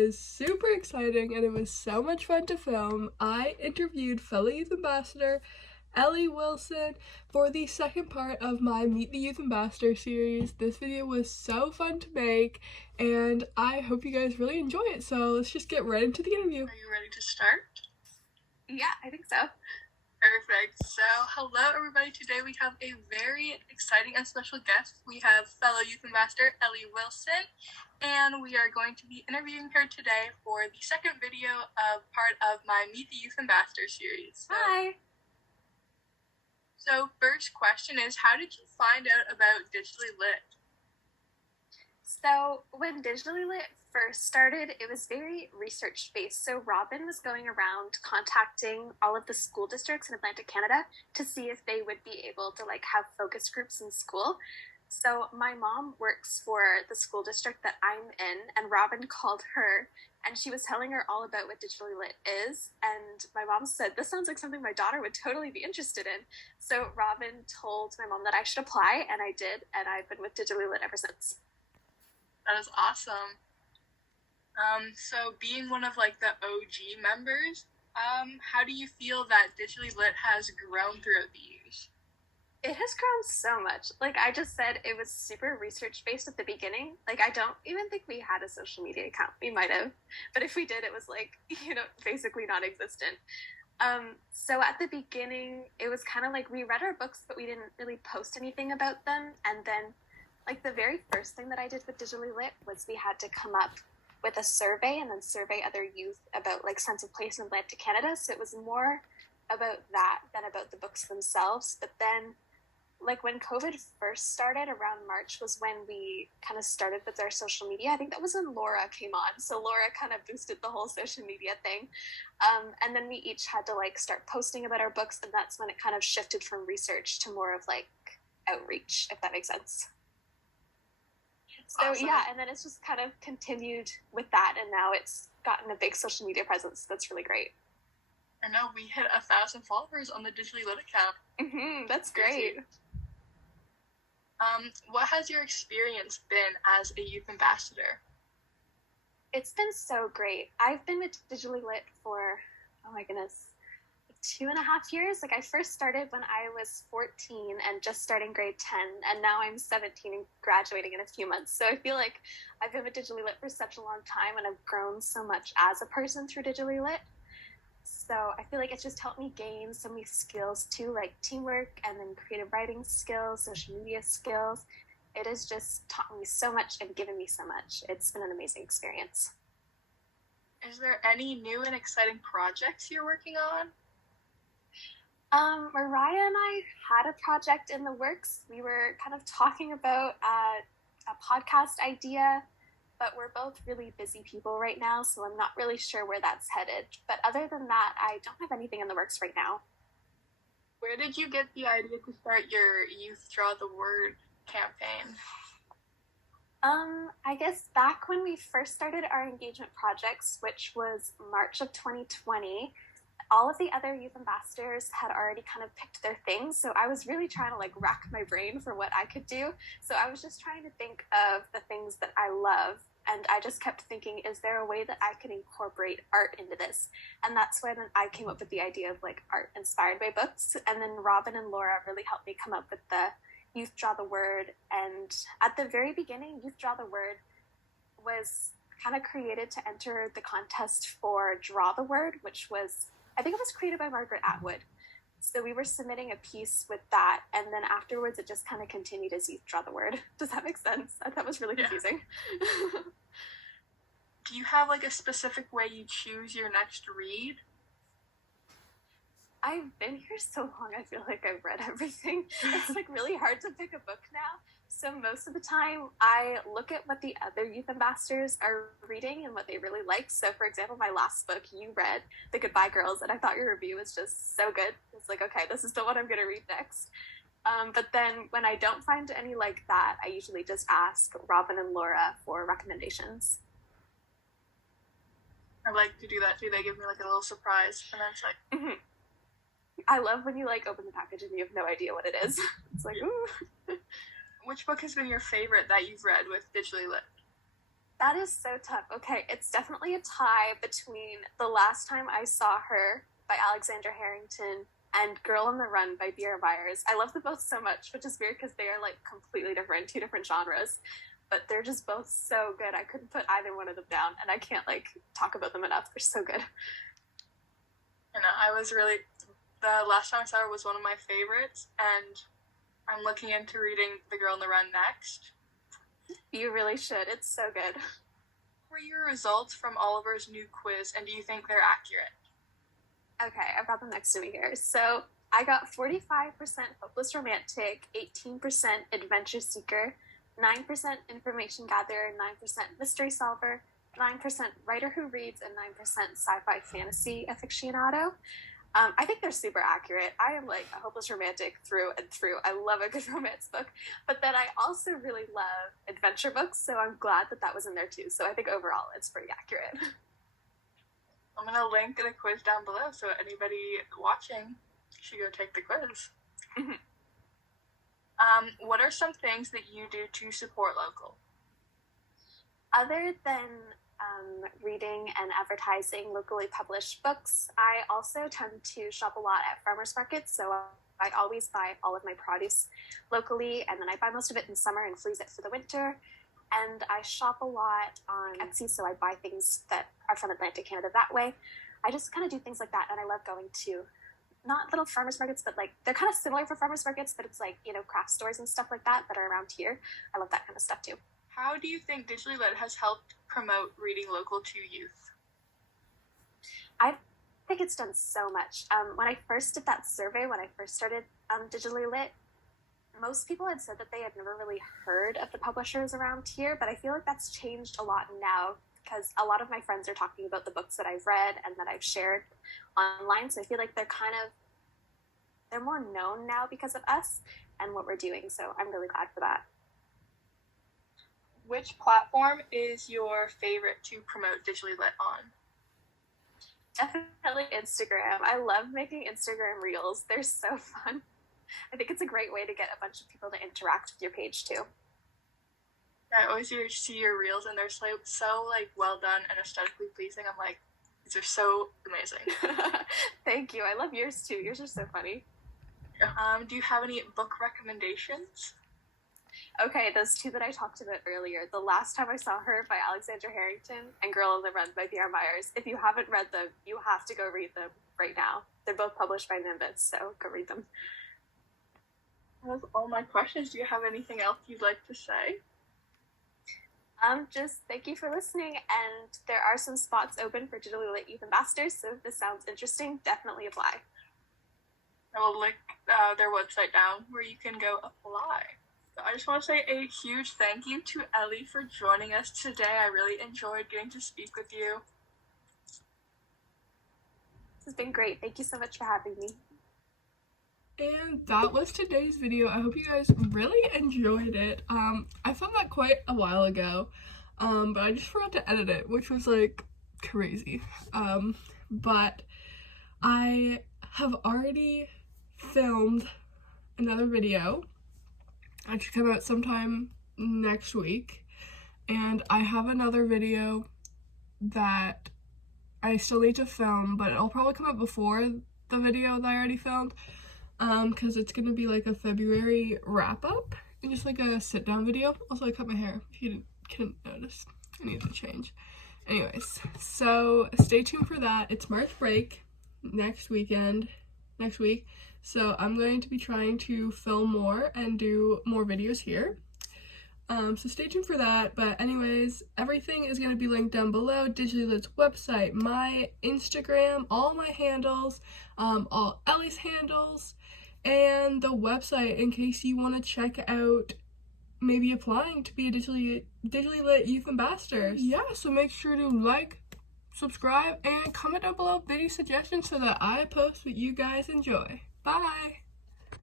is super exciting and it was so much fun to film. I interviewed fellow youth ambassador Ellie Wilson for the second part of my Meet the Youth Ambassador series. This video was so fun to make and I hope you guys really enjoy it. So let's just get right into the interview. Are you ready to start? Yeah, I think so. Perfect. So, hello everybody. Today we have a very exciting and special guest. We have fellow youth ambassador Ellie Wilson, and we are going to be interviewing her today for the second video of part of my Meet the Youth Ambassador series. Hi. So, first question is, how did you find out about Digitally Lit? So when Digitally Lit first started, it was very research-based. So Robin was going around contacting all of the school districts in Atlantic Canada to see if they would be able to have focus groups in school. So my mom works for the school district that I'm in, and Robin called her, and she was telling her all about what Digitally Lit is. And my mom said, this sounds like something my daughter would totally be interested in. So Robin told my mom that I should apply, and I did, and I've been with Digitally Lit ever since. That is awesome. So being one of the OG members, how do you feel that Digitally Lit has grown throughout the years? It has grown so much. Like I just said, it was super research-based at the beginning. I don't even think we had a social media account. We might have. But if we did, it was basically non-existent. So at the beginning, it was kind of we read our books, but we didn't really post anything about them. And then the very first thing that I did with Digitally Lit was we had to come up with a survey and then survey other youth about sense of place in Atlantic Canada. So it was more about that than about the books themselves. But then when COVID first started around March was when we kind of started with our social media. I think that was when Laura came on. So Laura kind of boosted the whole social media thing. And then we each had to start posting about our books. And that's when it kind of shifted from research to more of outreach, if that makes sense. So awesome. Yeah, and then it's just kind of continued with that, and now it's gotten a big social media presence. That's really great. I know, we hit 1,000 followers on the Digitally Lit account. That's great. What has your experience been as a youth ambassador? It's been so great. I've been with Digitally Lit for, oh my goodness, 2.5 years. I first started when I was 14 and just starting grade 10, and now I'm 17 and graduating in a few months. So I feel like I've been with Digitally Lit for such a long time, and I've grown so much as a person through Digitally Lit. So I feel like it's just helped me gain so many skills too, like teamwork and then creative writing skills, social media skills. It has just taught me so much and given me so much. It's been an amazing experience. Is there any new and exciting projects you're working on? Mariah and I had a project in the works. We were kind of talking about a podcast idea, but we're both really busy people right now, so I'm not really sure where that's headed. But other than that, I don't have anything in the works right now. Where did you get the idea to start your Youth Draw the Word campaign? I guess back when we first started our engagement projects, which was March of 2020, all of the other youth ambassadors had already kind of picked their things. So I was really trying to rack my brain for what I could do. So I was just trying to think of the things that I love. And I just kept thinking, is there a way that I can incorporate art into this? And that's when I came up with the idea of art inspired by books. And then Robin and Laura really helped me come up with the Youth Draw the Word. And at the very beginning, Youth Draw the Word was kind of created to enter the contest for Draw the Word, which was, I think it was created by Margaret Atwood. So we were submitting a piece with that, and then afterwards it just kind of continued as Youth Draw the Word. Does that make sense? I thought it was really confusing. Yeah. Do you have a specific way you choose your next read? I've been here so long, I feel like I've read everything. It's really hard to pick a book now. So most of the time, I look at what the other youth ambassadors are reading and what they really like. So for example, my last book, you read The Goodbye Girls, and I thought your review was just so good. It's okay, this is the one I'm going to read next. But then when I don't find any like that, I usually just ask Robin and Laura for recommendations. I like to do that too. They give me a little surprise, and then it's I love when you open the package and you have no idea what it is. It's ooh. Which book has been your favorite that you've read with Digitally Lit? That is so tough. Okay, it's definitely a tie between The Last Time I Saw Her by Alexandra Harrington and Girl on the Run by B.R. Myers. I love them both so much, which is weird because they are like completely different, two different genres, but they're just both so good. I couldn't put either one of them down, and I can't like talk about them enough. They're so good. You know, The Last Time I Saw Her was one of my favorites, and I'm looking into reading The Girl on the Run next. You really should. It's so good. What were your results from Oliver's new quiz, and do you think they're accurate? Okay, I've got them next to me here. So I got 45% hopeless romantic, 18% adventure seeker, 9% information gatherer, 9% mystery solver, 9% writer who reads, and 9% sci-fi fantasy aficionado. I think they're super accurate. I am like a hopeless romantic through and through. I love a good romance book, but then I also really love adventure books, so I'm glad that was in there too. So I think overall it's pretty accurate. I'm going to link the quiz down below, so anybody watching should go take the quiz. What are some things that you do to support local? Other than reading and advertising locally published books, I also tend to shop a lot at farmers markets, so I always buy all of my produce locally, and then I buy most of it in summer and freeze it for the winter. And I shop a lot on Etsy, so I buy things that are from Atlantic Canada that way. I just kind of do things like that, and I love going to not little farmers markets, but like they're kind of similar for farmers markets, but it's like, you know, craft stores and stuff like that are around here. I love that kind of stuff too. How do you think Digitally Lit has helped promote reading local to youth? I think it's done so much. When I first did that survey, when I first started Digitally Lit, most people had said that they had never really heard of the publishers around here, but I feel like that's changed a lot now because a lot of my friends are talking about the books that I've read and that I've shared online. So I feel like they're more known now because of us and what we're doing. So I'm really glad for that. Which platform is your favorite to promote Digitally Lit on? Definitely Instagram. I love making Instagram reels. They're so fun. I think it's a great way to get a bunch of people to interact with your page too. I always see your reels, and they're so like well done and aesthetically pleasing. I'm like, these are so amazing. Thank you. I love yours too. Yours are so funny. Do you have any book recommendations? Okay, those two that I talked about earlier. The Last Time I Saw Her by Alexandra Harrington and Girl on the Run by B.R. Myers. If you haven't read them, you have to go read them right now. They're both published by Nimbus, so go read them. That's all my questions. Do you have anything else you'd like to say? Just thank you for listening, and there are some spots open for Digitally Lit Youth Ambassadors, so if this sounds interesting, definitely apply. I will link their website down where you can go apply. So I just want to say a huge thank you to Ellie for joining us today. I really enjoyed getting to speak with you. This has been great. Thank you so much for having me. And that was today's video. I hope you guys really enjoyed it. I filmed that quite a while ago, but I just forgot to edit it, which was like crazy. But I have already filmed another video. It should come out sometime next week. And I have another video that I still need to film, but it'll probably come out before the video that I already filmed. Because it's gonna be like a February wrap-up and just like a sit-down video. Also, I cut my hair, if you couldn't notice. I need to change. Anyways, so stay tuned for that. It's March break next week, so I'm going to be trying to film more and do more videos here. So stay tuned for that. But anyways, everything is going to be linked down below. Digitally Lit's website, my Instagram, all my handles, all Ellie's handles, and the website in case you want to check out maybe applying to be a Digitally Lit Youth Ambassador. Yeah, so make sure to like, subscribe, and comment down below video suggestions so that I post what you guys enjoy. Bye!